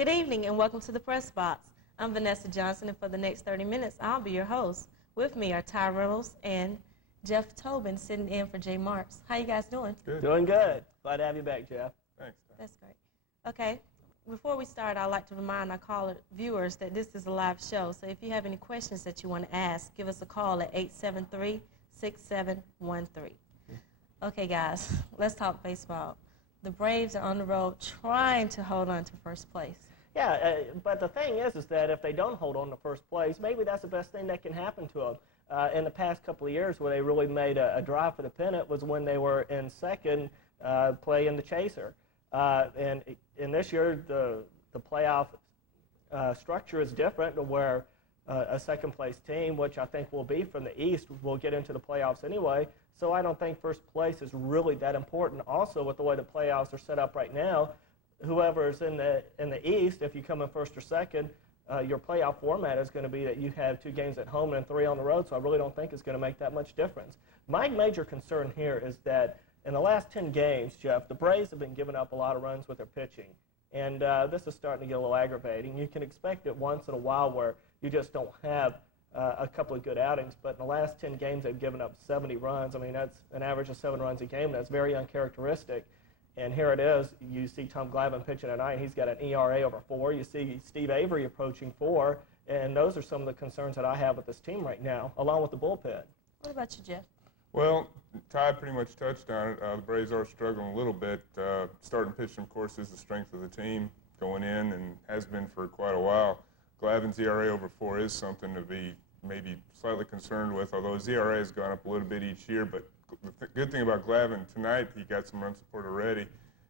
Good evening and welcome to the Press Box. I'm Vanessa Johnson, and for the next 30 minutes, I'll be your host. With me are Reynolds and Jeff Tobin sitting in for Jay Marks. How you guys doing? Good. Doing good. Glad to have you back, Jeff. Thanks. That's great. Okay, before we start, I'd like to remind our caller viewers that this is a live show. So if you have any questions that you want to ask, give us a call at 873-6713. Okay, guys, let's talk baseball. The Braves are on the road trying to hold on to first place. Yeah, but the thing is that if they don't hold on to first place, maybe that's the best thing that can happen to them. In the past couple of years where they really made a drive for the pennant was when they were in second, playing the chaser. And this year, the playoff structure is different, where a second-place team, which I think will be from the East, will get into the playoffs anyway. So I don't think first place is really that important. Also, with the way the playoffs are set up right now, whoever is in the East, if you come in first or second, your playoff format is going to be that you have 2 games at home and 3 on the road, so I really don't think it's going to make that much difference. My major concern here is that in the last 10 games, Jeff, the Braves have been giving up a lot of runs with their pitching, and this is starting to get a little aggravating. You can expect it once in a while where you just don't have a couple of good outings, but in the last 10 games they've given up 70 runs. I mean, that's an average of 7 runs a game. That's very uncharacteristic. And here it is. You see Tom Glavine pitching tonight. He's got an ERA over 4. You see Steve Avery approaching 4. And those are some of the concerns that I have with this team right now, along with the bullpen. What about you, Jeff? Well, Ty pretty much touched on it. The Braves are struggling a little bit. Starting pitching, of course, is the strength of the team going in and has been for quite a while. Glavine's ERA over 4 is something to be maybe slightly concerned with, although his ERA has gone up a little bit each year. But the good thing about Glavine tonight, he got some run support already.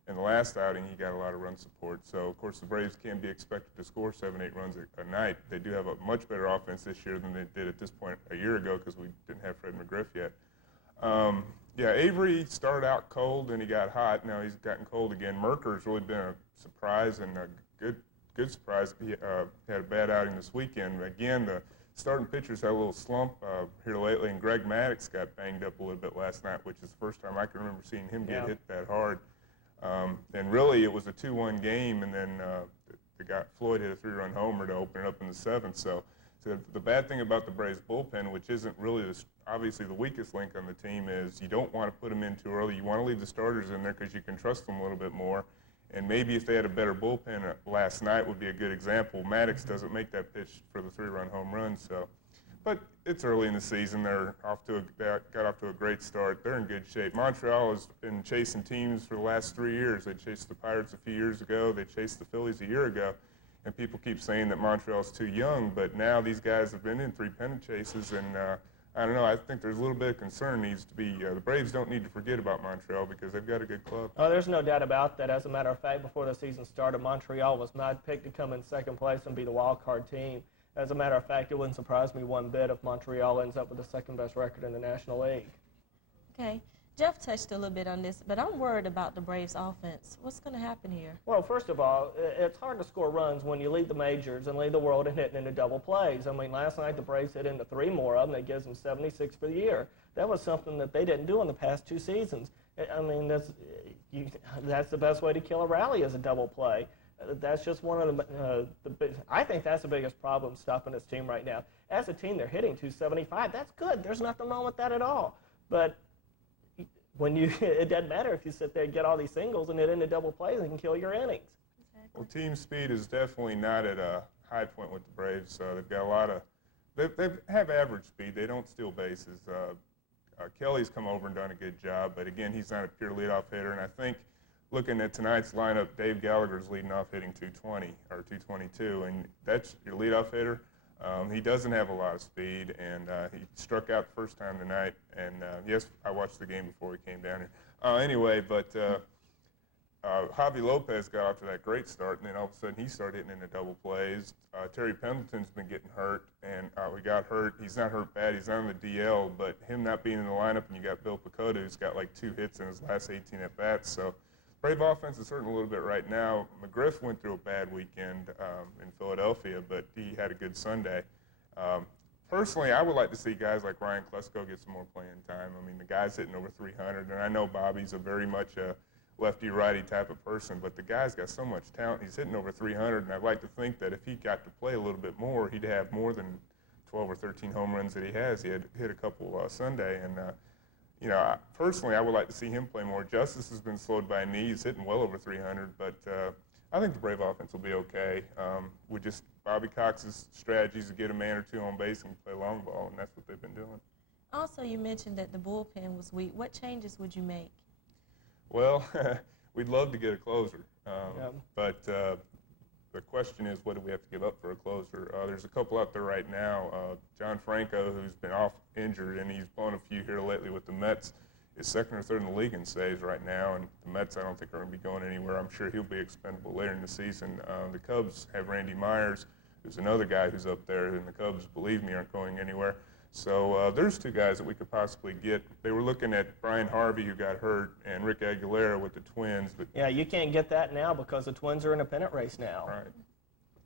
In the last outing, he got a lot of run support. So, of course, the Braves can't be expected to score 7, 8 runs a night. They do have a much better offense this year than they did at this point a year ago because we didn't have Fred McGriff yet. Yeah, Avery started out cold and he got hot. Now he's gotten cold again. Merker's really been a surprise and a good surprise. He had a bad outing this weekend. Again, the starting pitchers had a little slump here lately, and Greg Maddux got banged up a little bit last night, which is the first time I can remember seeing him get hit that hard. And really, it was a 2-1 game, and then Floyd hit a 3-run homer to open it up in the 7th. So the bad thing about the Braves bullpen, which isn't really obviously the weakest link on the team, is you don't want to put them in too early. You want to leave the starters in there because you can trust them a little bit more. And maybe if they had a better bullpen last night would be a good example. Maddux doesn't make that pitch for the 3-run home run. So, but it's early in the season. Got off to a great start. They're in good shape. Montreal has been chasing teams for the last 3 years. They chased the Pirates a few years ago. They chased the Phillies a year ago. And people keep saying that Montreal's too young, but now these guys have been in 3 pennant chases, and I don't know, I think there's a little bit of concern needs to be, the Braves don't need to forget about Montreal because they've got a good club. Oh, there's no doubt about that. As a matter of fact, before the season started, Montreal was not picked to come in second place and be the wild card team. As a matter of fact, it wouldn't surprise me one bit if Montreal ends up with the second-best record in the National League. Okay. Jeff touched a little bit on this, but I'm worried about the Braves' offense. What's going to happen here? Well, first of all, it's hard to score runs when you lead the majors and lead the world in hitting into double plays. I mean, last night the Braves hit into 3 more of them. That gives them 76 for the year. That was something that they didn't do in the past 2 seasons. I mean, that's the best way to kill a rally is a double play. That's just one of I think that's the biggest problem stopping this team right now. As a team, they're hitting 275. That's good. There's nothing wrong with that at all. But it doesn't matter if you sit there and get all these singles and hit into double plays and can kill your innings. Exactly. Well, team speed is definitely not at a high point with the Braves. They've got a lot of, they have average speed. They don't steal bases. Kelly's come over and done a good job, but again, he's not a pure leadoff hitter. And I think looking at tonight's lineup, Dave Gallagher's leading off hitting 220 or 222, and that's your leadoff hitter. He doesn't have a lot of speed, and he struck out the first time tonight. And yes, I watched the game before he came down here. Anyway, but Javi Lopez got off to that great start, and then all of a sudden he started hitting into double plays. Terry Pendleton's been getting hurt, and we got hurt. He's not hurt bad. He's on the DL, but him not being in the lineup, and you got Bill Picotta, who's got like 2 hits in his last 18 at-bats. So Brave offense is hurting a little bit right now. McGriff went through a bad weekend in Philadelphia, but he had a good Sunday. Personally, I would like to see guys like Ryan Klesko get some more playing time. I mean, the guy's hitting over 300, and I know Bobby's a very much a lefty-righty type of person, but the guy's got so much talent. He's hitting over 300, and I'd like to think that if he got to play a little bit more, he'd have more than 12 or 13 home runs that he has. He had hit a couple Sunday, and you know, personally, I would like to see him play more. Justice has been slowed by a knee. He's hitting well over 300, but I think the Brave offense will be okay. With just Bobby Cox's strategies to get a man or two on base and play long ball, and that's what they've been doing. Also, you mentioned that the bullpen was weak. What changes would you make? Well, we'd love to get a closer, but the question is, what do we have to give up for a closer? There's a couple out there right now. John Franco, who's been off injured, and he's blown a few here lately with the Mets, is second or third in the league in saves right now, and the Mets I don't think are going to be going anywhere. I'm sure he'll be expendable later in the season. The Cubs have Randy Myers, who's another guy who's up there, and the Cubs, believe me, aren't going anywhere. So there's two guys that we could possibly get. They were looking at Brian Harvey, who got hurt, and Rick Aguilera with the Twins. But yeah, you can't get that now because the Twins are in a pennant race now. Right.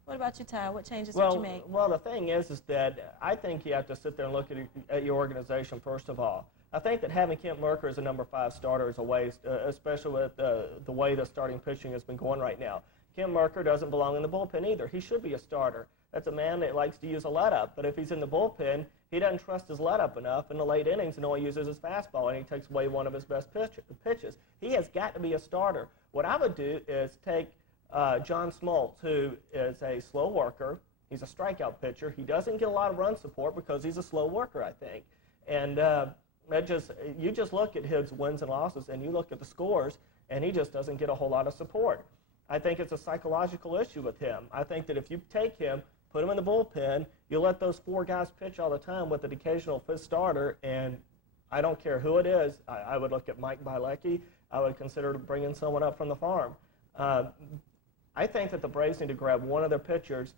What about you, Ty? What changes would you make? Well, the thing is that I think you have to sit there and look at your organization first of all. I think that having Kent Mercker as a number 5 starter is a waste, especially with the way the starting pitching has been going right now. Kent Mercker doesn't belong in the bullpen either. He should be a starter. That's a man that likes to use a let-up, but if he's in the bullpen, he doesn't trust his let-up enough in the late innings and only uses his fastball, and he takes away one of his best pitches. He has got to be a starter. What I would do is take John Smoltz, who is a slow worker. He's a strikeout pitcher. He doesn't get a lot of run support because he's a slow worker, I think. And you just look at his wins and losses, and you look at the scores, and he just doesn't get a whole lot of support. I think it's a psychological issue with him. I think that if you take him, put him in the bullpen, you let those 4 guys pitch all the time with an occasional 5th starter, and I don't care who it is. I would look at Mike Bilecki. I would consider bringing someone up from the farm. I think that the Braves need to grab one of their pitchers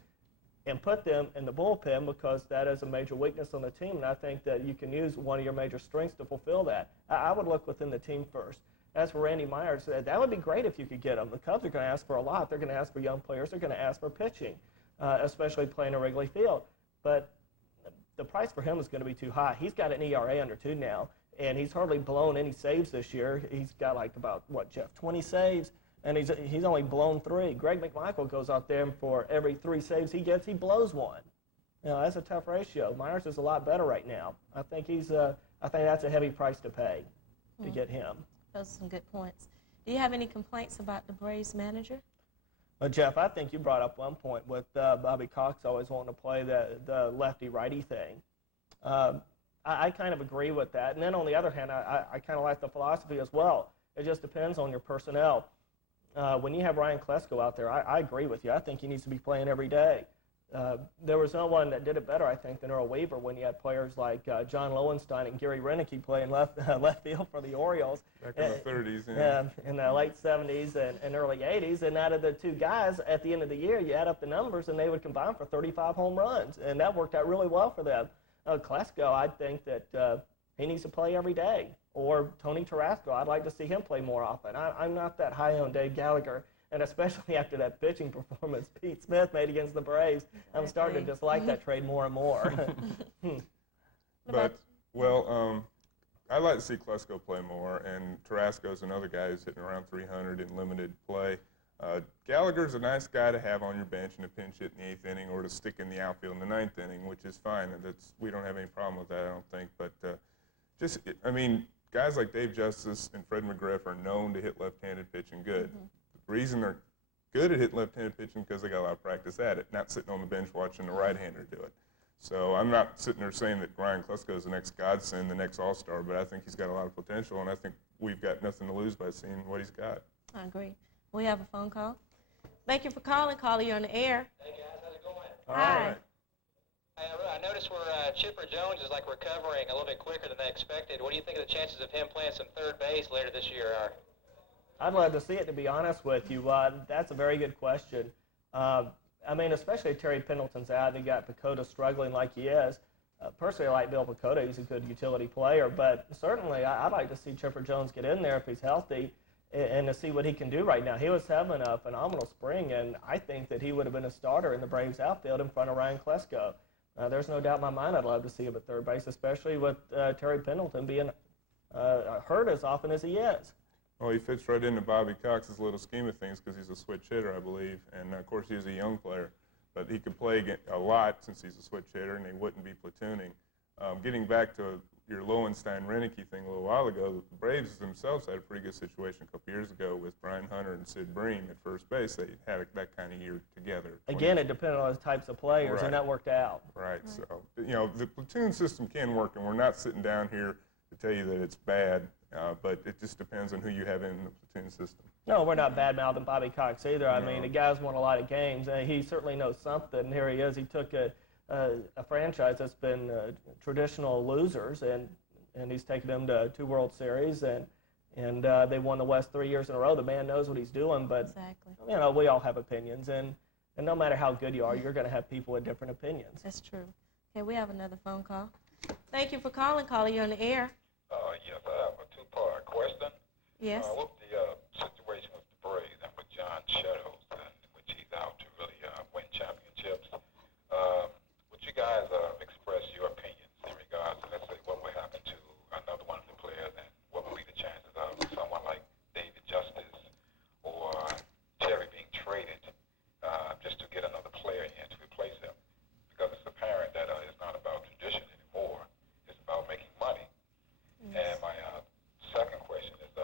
and put them in the bullpen because that is a major weakness on the team, and I think that you can use one of your major strengths to fulfill that. I would look within the team first. As for Randy Myers, that would be great if you could get him. The Cubs are going to ask for a lot. They're going to ask for young players. They're going to ask for pitching, especially playing a Wrigley Field. But the price for him is going to be too high. He's got an ERA under 2 now, and he's hardly blown any saves this year. He's got like about, what, Jeff, 20 saves, and he's only blown 3. Greg McMichael goes out there, and for every 3 saves he gets, he blows 1. You know, that's a tough ratio. Myers is a lot better right now. I think that's a heavy price to pay to get him. Those are some good points. Do you have any complaints about the Braves manager? Well, Jeff, I think you brought up one point with Bobby Cox always wanting to play the lefty-righty thing. I kind of agree with that. And then on the other hand, I kind of like the philosophy as well. It just depends on your personnel. When you have Ryan Klesko out there, I agree with you. I think he needs to be playing every day. There was no one that did it better, I think, than Earl Weaver when you had players like John Lowenstein and Gary Renicky playing left field for the Orioles. Back in the 30s, in the late 70s and early 80s. And out of the 2 guys, at the end of the year, you add up the numbers, and they would combine for 35 home runs. And that worked out really well for them. Klesko, I think that he needs to play every day. Or Tony Tarasco, I'd like to see him play more often. I'm not that high on Dave Gallagher. And especially after that pitching performance Pete Smith made against the Braves, I'm starting to dislike that trade more and more. But, well, I'd like to see Klesko play more, and Tarasco's another guy who's hitting around 300 in limited play. Gallagher's a nice guy to have on your bench in a pinch hit in the 8th inning or to stick in the outfield in the 9th inning, which is fine. And we don't have any problem with that, I don't think. But guys like Dave Justice and Fred McGriff are known to hit left-handed pitching good. The reason they're good at hitting left-handed pitching because they got a lot of practice at it, not sitting on the bench watching the right-hander do it. So I'm not sitting there saying that Ryan Klesko is the next godsend, the next all-star, but I think he's got a lot of potential, and I think we've got nothing to lose by seeing what he's got. I agree. We have a phone call. Thank you for calling. Caller, you're on the air. Hey, guys. How's it going? Hi. I noticed where Chipper Jones is like recovering a little bit quicker than they expected. What do you think of the chances of him playing some third base later this year are? I'd love to see it, to be honest with you. That's a very good question. Especially if Terry Pendleton's out and you got Picotta struggling like he is. Personally, I like Bill Picotta. He's a good utility player. But certainly, I'd like to see Chipper Jones get in there if he's healthy and to see what he can do right now. He was having a phenomenal spring, and I think that he would have been a starter in the Braves outfield in front of Ryan Klesko. There's no doubt in my mind I'd love to see him at third base, especially with Terry Pendleton being hurt as often as he is. Well, he fits right into Bobby Cox's little scheme of things because he's a switch hitter, I believe. And, of course, he's a young player. But he could play a lot since he's a switch hitter, and he wouldn't be platooning. Getting back to your Lowenstein-Renicky thing a little while ago, the Braves themselves had a pretty good situation a couple years ago with Brian Hunter and Sid Bream at first base. They had that kind of year together. Again, it depended on the types of players, and that worked out. Right. So, the platoon system can work, and we're not sitting down here to tell you that it's bad, but it just depends on who you have in the platoon system. No, we're not bad-mouthing Bobby Cox either. I mean, the guy's won a lot of games, and he certainly knows something. Here he is. He took a franchise that's been traditional losers, and he's taken them to 2 World Series, and they won the West 3 years in a row. The man knows what he's doing, but we all have opinions, and no matter how good you are, you're going to have people with different opinions. That's true. Okay, we have another phone call. Thank you for calling. Caller, you're on the air. Yes, I have a 2-part question. Yes. What's the situation with the Braves and with John Shuttles, which he's out to really win championships? Would you guys express your opinions in regards to, let's say, what would happen to another one of the players, and what would be the chances of someone like David Justice or Terry being traded just to get another player in to replace him? Because it's apparent that it's not about tradition anymore. It's about making money. Yes. And my second question is,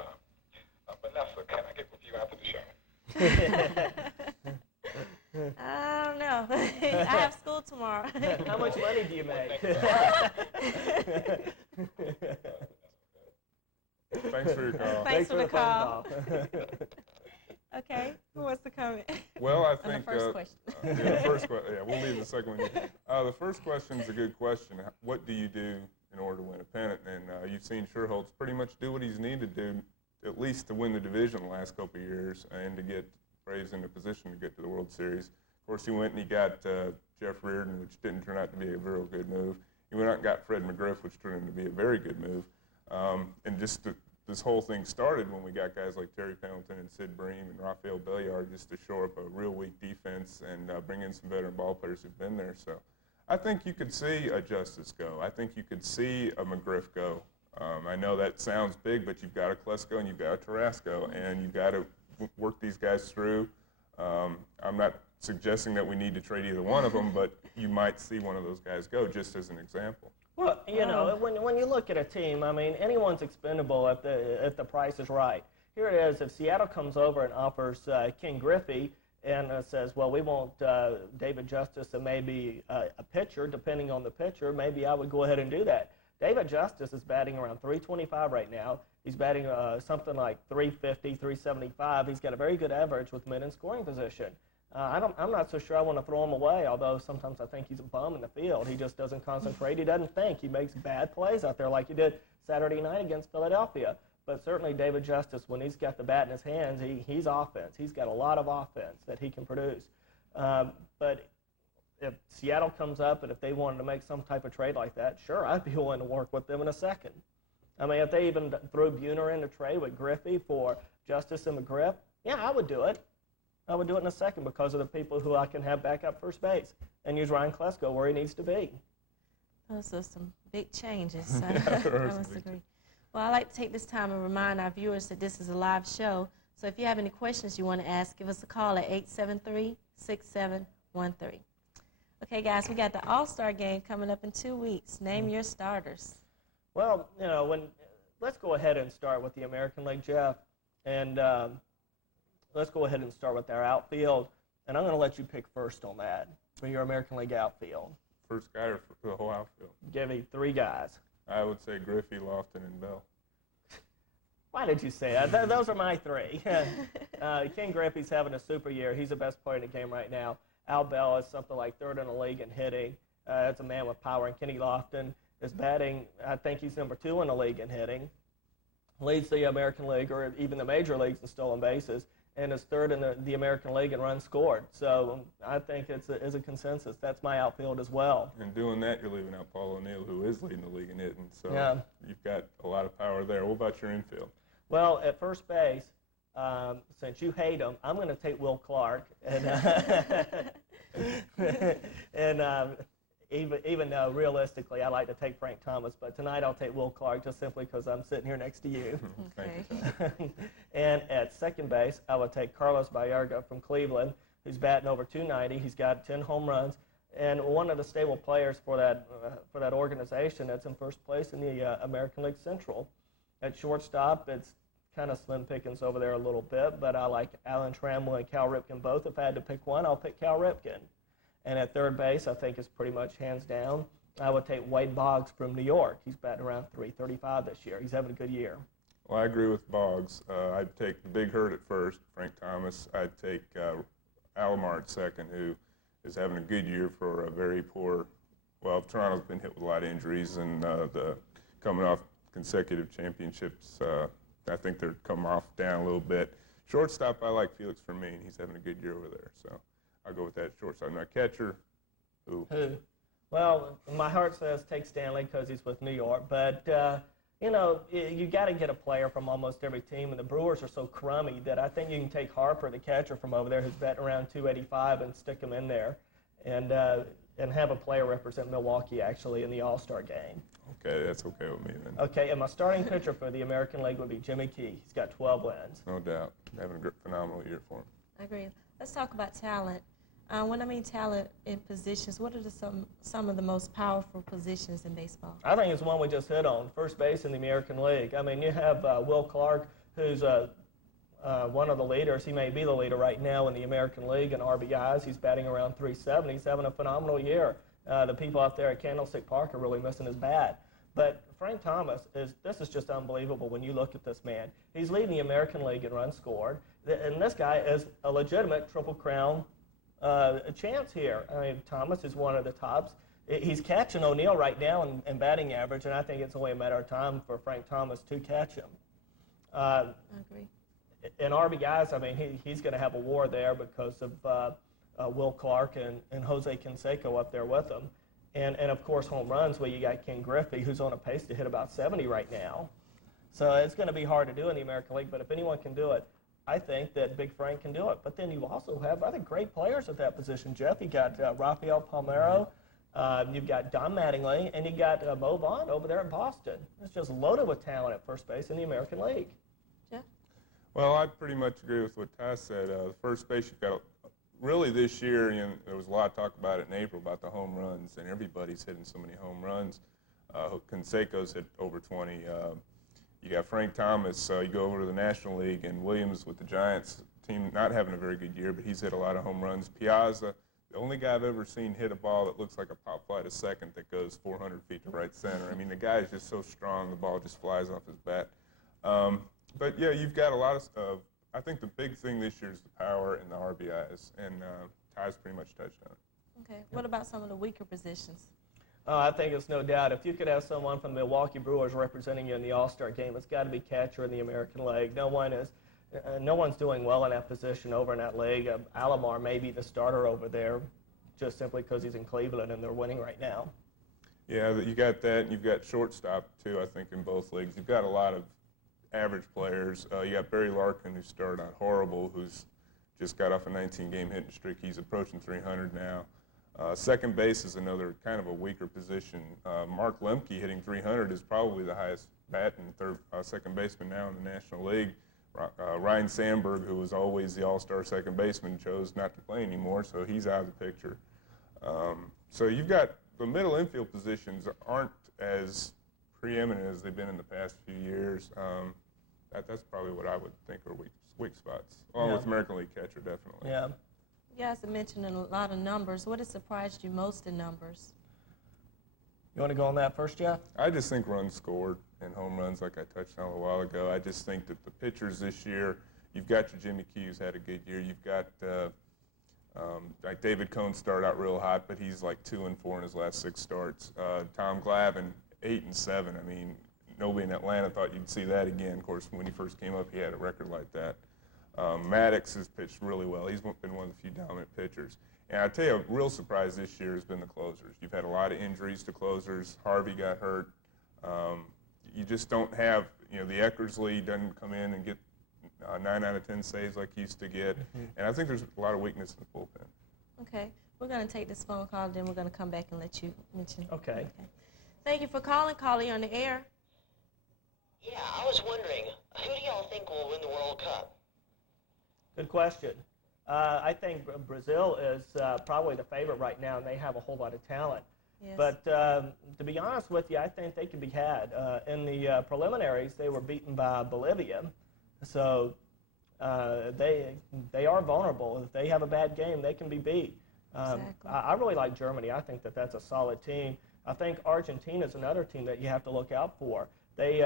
Vanessa, can I get with you after the show? I don't know. I have school tomorrow. How much money do you make? Thanks for your call. Thanks for the call. Okay, who wants to comment? Well, I think the first question. the first question. Yeah, we'll leave the second one. The first question is a good question. What do you do in order to win a pennant? And you've seen Sherholtz pretty much do what he's needed to do, at least to win the division the last couple of years, and to get Braves in a position to get to the World Series. Of course, he went and he got Jeff Reardon, which didn't turn out to be a real good move. He went out and got Fred McGriff, which turned out to be a very good move. And just this whole thing started when we got guys like Terry Pendleton and Sid Bream and Rafael Belliard just to shore up a real weak defense and bring in some veteran ball players who've been there. So I think you could see a Justice go. I think you could see a McGriff go. I know that sounds big, but you've got a Klesko and you've got a Tarasco, and you've got to work these guys through. I'm not suggesting that we need to trade either one of them, but you might see one of those guys go, just as an example. Well, when you look at a team, I mean, anyone's expendable if the price is right. Here it is. If Seattle comes over and offers Ken Griffey and says, well, we want David Justice and maybe a pitcher, depending on the pitcher, maybe I would go ahead and do that. David Justice is batting around 325 right now. He's batting something like 350, 375. He's got a very good average with men in scoring position. I'm not so sure I want to throw him away, although sometimes I think he's a bum in the field. He just doesn't concentrate. He doesn't think. He makes bad plays out there like he did Saturday night against Philadelphia. But certainly David Justice, when he's got the bat in his hands, he's offense. He's got a lot of offense that he can produce. But if Seattle comes up and if they wanted to make some type of trade like that, sure, I'd be willing to work with them in a second. I mean, if they even threw Buhner in a trade with Griffey for Justice and McGriff, yeah, I would do it. I would do it in a second because of the people who I can have back up first base and use Ryan Klesko where he needs to be. Those are some big changes. I must agree. Well, I'd like to take this time and remind our viewers that this is a live show. So if you have any questions you want to ask, give us a call at 873-6713. Okay, guys, we got the All-Star game coming up in 2 weeks. Name your starters. Well, let's go ahead and start with the American League, Jeff, and let's go ahead and start with our outfield, and I'm going to let you pick first on that for your American League outfield. First guy or for the whole outfield? Give me 3 guys. I would say Griffey, Lofton, and Bell. Why did you say that? Those are my 3. Ken Griffey's having a super year. He's the best player in the game right now. Al Bell is something like 3rd in the league in hitting. That's a man with power. And Kenny Lofton is batting, I think he's number 2 in the league in hitting. Leads the American League or even the major leagues in stolen bases, and is 3rd in the American League in runs scored. So I think it's a consensus. That's my outfield as well. And doing that, you're leaving out Paul O'Neill, who is leading the league in hitting. So yeah, you've got a lot of power there. What about your infield? Well, at first base, since you hate him, I'm going to take Will Clark. And even though realistically I like to take Frank Thomas, but tonight I'll take Will Clark just simply because I'm sitting here next to you. Okay. And at second base, I would take Carlos Baerga from Cleveland, who's batting over 290. He's got 10 home runs, and one of the stable players for that organization that's in first place in the American League Central. At shortstop, it's kind of slim pickings over there a little bit, but I like Alan Trammell and Cal Ripken both. If I had to pick one, I'll pick Cal Ripken. And at third base, I think is pretty much hands down. I would take Wade Boggs from New York. He's batting around .335 this year. He's having a good year. Well, I agree with Boggs. I'd take the big hurt at first, Frank Thomas. I'd take Alomar at second, who is having a good year for a very poor. Well, Toronto's been hit with a lot of injuries, and coming off consecutive championships, I think they're coming off down a little bit. Shortstop, I like Felix Fermin. He's having a good year over there, so I'll go with that shortstop. Now, catcher, who? Well, my heart says take Stanley because he's with New York, but you got to get a player from almost every team, and the Brewers are so crummy that I think you can take Harper, the catcher from over there, who's batting around 285, and stick him in there, and have a player represent Milwaukee actually in the All-Star game. Okay, that's okay with me then. Okay, and my starting pitcher for the American League would be Jimmy Key. He's got 12 wins. No doubt. Having a phenomenal year for him. I agree. Let's talk about talent. When I mean talent in positions, what are some of the most powerful positions in baseball? I think it's one we just hit on, first base in the American League. I mean, you have Will Clark, who's one of the leaders. He may be the leader right now in the American League in RBIs. He's batting around 370. He's having a phenomenal year. The people out there at Candlestick Park are really missing his bat. But Frank Thomas, this is just unbelievable when you look at this man. He's leading the American League in runs scored, and this guy is a legitimate Triple Crown chance here. I mean, Thomas is one of the tops. He's catching O'Neill right now in batting average, and I think it's only a matter of time for Frank Thomas to catch him. I agree. In RBIs, I mean, he's going to have a war there because of Will Clark and Jose Canseco up there with him. And of course, home runs, where you got Ken Griffey, who's on a pace to hit about 70 right now. So it's going to be hard to do in the American League, but if anyone can do it, I think that Big Frank can do it. But then you also have other great players at that position, Jeff. You got Rafael Palmeiro, you've got Don Mattingly, and you got Mo Vaughn over there in Boston. It's just loaded with talent at first base in the American League. Jeff? Well, I pretty much agree with what Ty said. First base, you've got really this year, there was a lot of talk about it in April about the home runs, and everybody's hitting so many home runs. Canseco's hit over 20. You got Frank Thomas. You go over to the National League, and Williams with the Giants team not having a very good year, but he's hit a lot of home runs. Piazza, the only guy I've ever seen hit a ball that looks like a pop fly to second that goes 400 feet to right center. I mean, the guy is just so strong, the ball just flies off his bat. But yeah, you've got a lot of I think the big thing this year is the power and the RBIs, and Ty's pretty much touched on it. Okay. What about some of the weaker positions? I think it's no doubt. If you could have someone from the Milwaukee Brewers representing you in the All-Star game, it's got to be catcher in the American League. No one's doing well in that position over in that league. Alomar may be the starter over there, just simply because he's in Cleveland and they're winning right now. Yeah, you got that, and you've got shortstop too. I think in both leagues, you've got a lot of average players. You got Barry Larkin, who started out horrible, who's just got off a 19-game hitting streak. He's approaching 300 now. Second base is another kind of a weaker position. Mark Lemke hitting 300 is probably the highest batting second baseman now in the National League. Ryan Sandberg, who was always the all-star second baseman, chose not to play anymore, so he's out of the picture. So you've got the middle infield positions aren't as preeminent as they've been in the past few years. That's probably what I would think are weak spots, along with American League catcher, definitely. Yeah. You guys have mentioned a lot of numbers. What has surprised you most in numbers? You want to go on that first, Jeff? I just think runs scored and home runs, like I touched on a while ago. I just think that the pitchers this year, you've got your Jimmy Key, who's had a good year. You've got like David Cone started out real hot, but he's like 2-4 in his last 6 starts. Tom Glavine, 8-7. I mean, nobody in Atlanta thought you'd see that again. Of course, when he first came up, he had a record like that. Maddox has pitched really well. He's been one of the few dominant pitchers. And I tell you, a real surprise this year has been the closers. You've had a lot of injuries to closers. Harvey got hurt. You just don't have, the Eckersley doesn't come in and get 9 out of 10 saves like he used to get. And I think there's a lot of weakness in the bullpen. Okay. We're going to take this phone call, then we're going to come back and let you mention. Okay. Thank you for calling. Caller, you're on the air. Yeah, I was wondering, who do y'all think will win the World Cup? Good question. I think Brazil is probably the favorite right now, and they have a whole lot of talent. Yes. But to be honest with you, I think they could be had. In the preliminaries, they were beaten by Bolivia, so they are vulnerable. If they have a bad game, they can be beat. Exactly. I really like Germany. I think that that's a solid team. I think Argentina is another team that you have to look out for. They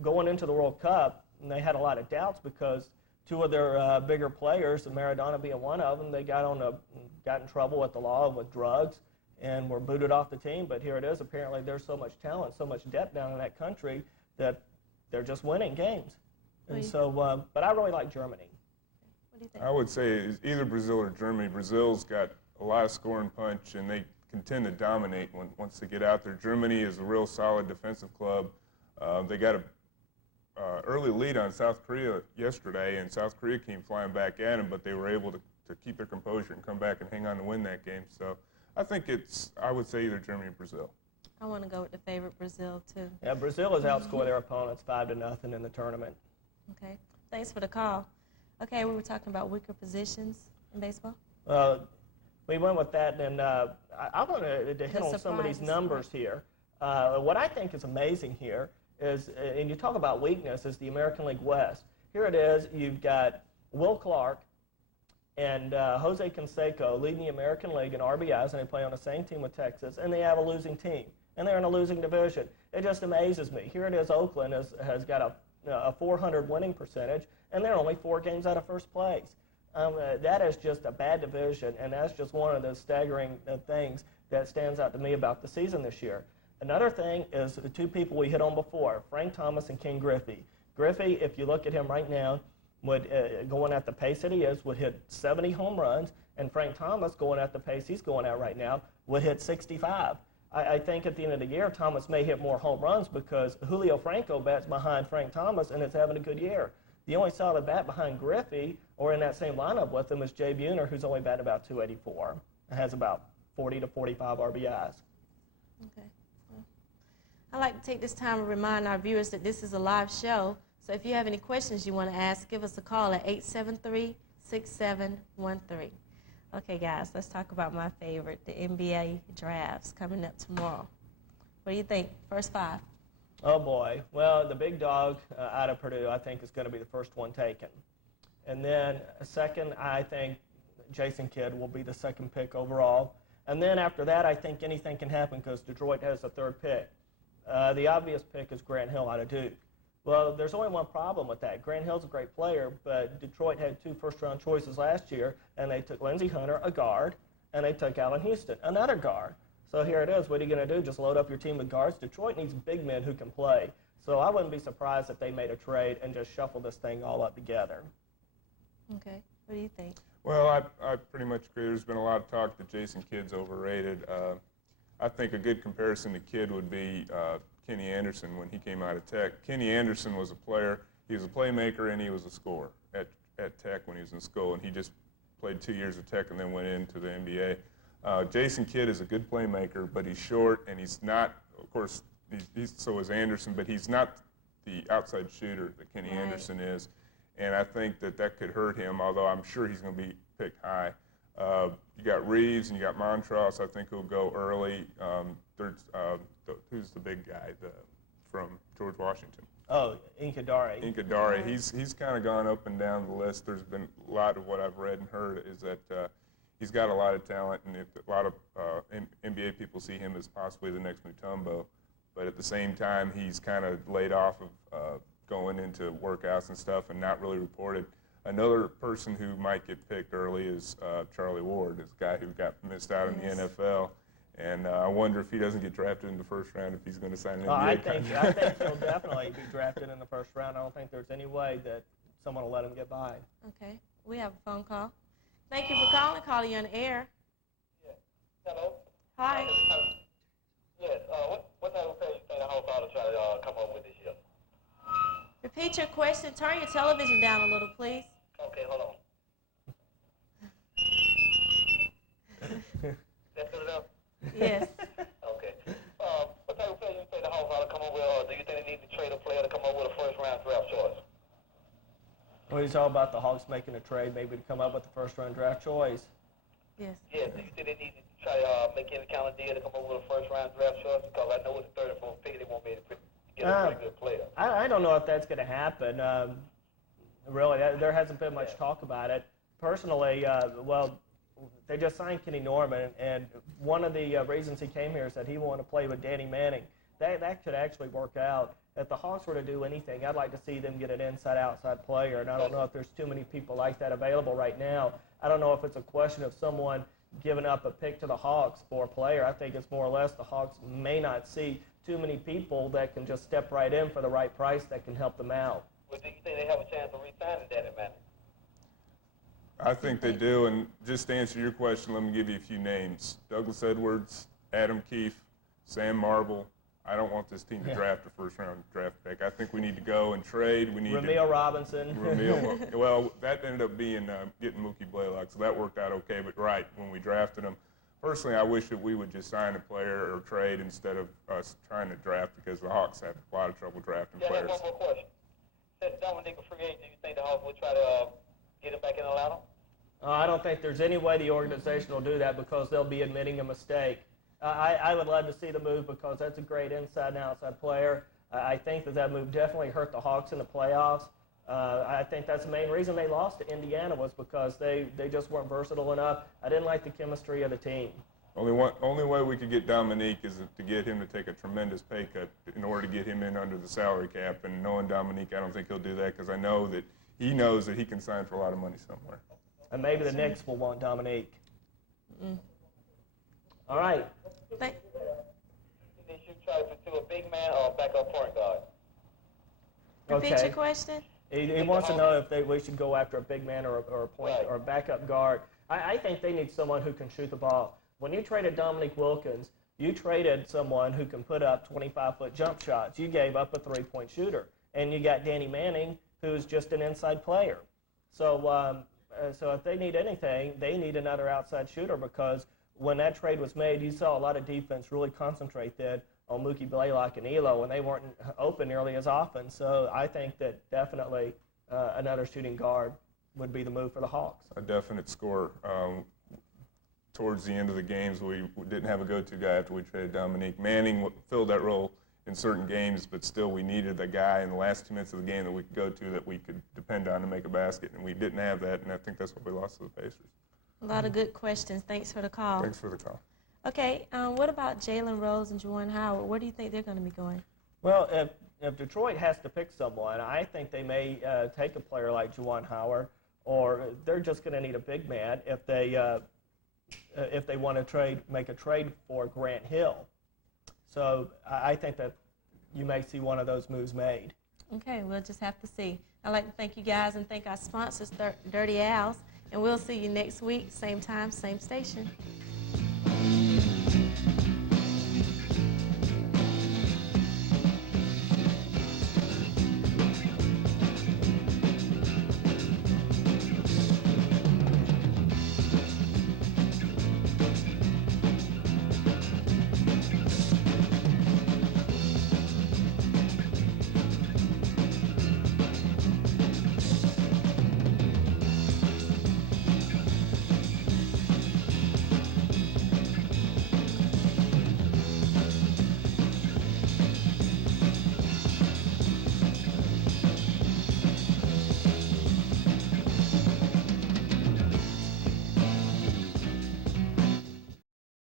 going into the World Cup, and they had a lot of doubts because two of their bigger players, Maradona being one of them, they got in trouble with the law with drugs and were booted off the team. But here it is. Apparently, there's so much talent, so much depth down in that country that they're just winning games. And so, but I really like Germany. What do you think? I would say it's either Brazil or Germany. Brazil's got a lot of scoring punch, and they can tend to dominate once they get out there. Germany is a real solid defensive club. They got a early lead on South Korea yesterday, and South Korea came flying back at them, but they were able to keep their composure and come back and hang on to win that game. So I think I would say either Germany or Brazil. I want to go with the favorite, Brazil, too. Yeah, Brazil has outscored their opponents 5-0 in the tournament. Okay. Thanks for the call. Okay, we were talking about weaker positions in baseball. We went with that, and I wanted to hit on some of these numbers here. What I think is amazing here is, and you talk about weakness, is the American League West. Here it is. You've got Will Clark and Jose Canseco leading the American League in RBIs, and they play on the same team with Texas, and they have a losing team, and they're in a losing division. It just amazes me. Here it is. Oakland has got a 400 winning percentage, and they're only 4 games out of first place. That is just a bad division, and that's just one of those staggering things that stands out to me about the season this year. Another thing is the two people we hit on before, Frank Thomas and Ken Griffey. Griffey, if you look at him right now, would going at the pace that he is, would hit 70 home runs, and Frank Thomas, going at the pace he's going at right now, would hit 65. I think at the end of the year, Thomas may hit more home runs because Julio Franco bats behind Frank Thomas and is having a good year. The only solid bat behind Griffey, or in that same lineup with him, is Jay Buhner, who's only batting about 284 and has about 40 to 45 RBIs. Okay. I'd like to take this time to remind our viewers that this is a live show. So if you have any questions you want to ask, give us a call at 873-6713. Okay, guys, let's talk about my favorite, the NBA drafts coming up tomorrow. What do you think? First 5. Oh, boy. Well, the big dog out of Purdue, I think, is going to be the first one taken. And then second, I think Jason Kidd will be the second pick overall. And then after that, I think anything can happen because Detroit has the 3rd pick. The obvious pick is Grant Hill out of Duke. Well, there's only one problem with that. Grant Hill's a great player, but Detroit had 2 first-round choices last year, and they took Lindsey Hunter, a guard, and they took Allen Houston, another guard. So here it is. What are you going to do? Just load up your team with guards? Detroit needs big men who can play. So I wouldn't be surprised if they made a trade and just shuffled this thing all up together. Okay. What do you think? Well, I pretty much agree. There's been a lot of talk that Jason Kidd's overrated. I think a good comparison to Kidd would be Kenny Anderson when he came out of Tech. Kenny Anderson was a player. He was a playmaker and he was a scorer at Tech when he was in school, and he just played 2 years at Tech and then went into the NBA. Jason Kidd is a good playmaker, but he's short and he's not, of course, so is Anderson, but he's not the outside shooter that Kenny Anderson is. And I think that could hurt him, although I'm sure he's going to be picked high. You got Reeves and you got Montross. I think he'll go early. Who's the big guy from George Washington? Oh, Inkadare. Inkadare. He's kind of gone up and down the list. There's been a lot of what I've read and heard is that he's got a lot of talent, and a lot of NBA people see him as possibly the next Mutombo. But at the same time, he's kind of laid off of going into workouts and stuff and not really reported. Another person who might get picked early is Charlie Ward, this guy who got missed out in the NFL. And I wonder if he doesn't get drafted in the first round, if he's going to sign an NBA contract. I think he'll definitely be drafted in the first round. I don't think there's any way that someone will let him get by. Okay. We have a phone call. Thank you for calling. Calling you on the air. Yeah. Hello? Hi. Yes. What type of pay you think the whole father try to come up with this year? Repeat your question. Turn your television down a little, please. Okay, hold on. Yes. Okay. What type of player you think the Hawks ought to come up with, or do you think they need to trade a player to come up with a first-round draft choice? What are you talking about, the Hawks making a trade maybe to come up with the first-round draft choice? Yes. Yeah, do you think they need to try to make any kind of deal to come up with a first-round draft choice? Because I know with the third and fourth pick, they won't be able to get a pretty good player. I don't know if that's going to happen. Really, there hasn't been much talk about it. Personally, well, they just signed Kenny Norman, and one of the reasons he came here is that he wanted to play with Danny Manning. That could actually work out. If the Hawks were to do anything, I'd like to see them get an inside-outside player, and I don't know if there's too many people like that available right now. I don't know if it's a question of someone giving up a pick to the Hawks for a player. I think it's more or less the Hawks may not see too many people that can just step right in for the right price that can help them out. Well, do you think they have a chance of re-signing Danny Manning? I think they do, and just to answer your question, let me give you a few names. Douglas Edwards, Adam Keefe, Sam Marble. I don't want this team to draft a first-round draft pick. I think we need to go and trade. We need Ramil Robinson. Well, that ended up being getting Mookie Blaylock, so that worked out okay. But right, when we drafted him, personally, I wish that we would just sign a player or trade instead of us trying to draft, because the Hawks have a lot of trouble drafting players. I have one more question. Since Dominic a free agent, do you think the Hawks will try to get him back in Atlanta? I don't think there's any way the organization will do that, because they'll be admitting a mistake. I would love to see the move, because that's a great inside and outside player. I think that move definitely hurt the Hawks in the playoffs. I think that's the main reason they lost to Indiana, was because they just weren't versatile enough. I didn't like the chemistry of the team. Only way we could get Dominique is to get him to take a tremendous pay cut in order to get him in under the salary cap. And knowing Dominique, I don't think he'll do that, because I know that he knows that he can sign for a lot of money somewhere. And maybe the Knicks will want Dominique. All right. They should try to pursue a big man or a backup point guard. Repeat your question. He wants to know if we should go after a big man or a point or a backup guard. I think they need someone who can shoot the ball. When you traded Dominique Wilkins, you traded someone who can put up 25-foot jump shots. You gave up a three-point shooter. And you got Danny Manning, who's just an inside player. So if they need anything, they need another outside shooter, because when that trade was made, you saw a lot of defense really concentrate then on Mookie Blaylock and Elo, and they weren't open nearly as often. So I think that definitely another shooting guard would be the move for the Hawks. A definite score. Towards the end of the games, we didn't have a go-to guy after we traded Dominique. Manning filled that role in certain games, but still we needed a guy in the last 2 minutes of the game that we could go to, that we could depend on to make a basket, and we didn't have that, and I think that's what we lost to the Pacers. A lot of good questions. Thanks for the call. Thanks for the call. Okay, what about Jalen Rose and Juwan Howard? Where do you think they're going to be going? Well, if Detroit has to pick someone, I think they may take a player like Juwan Howard, or they're just going to need a big man if they want to make a trade for Grant Hill. So I think that you may see one of those moves made. Okay, we'll just have to see. I'd like to thank you guys and thank our sponsors, Dirty Al's, and we'll see you next week, same time, same station.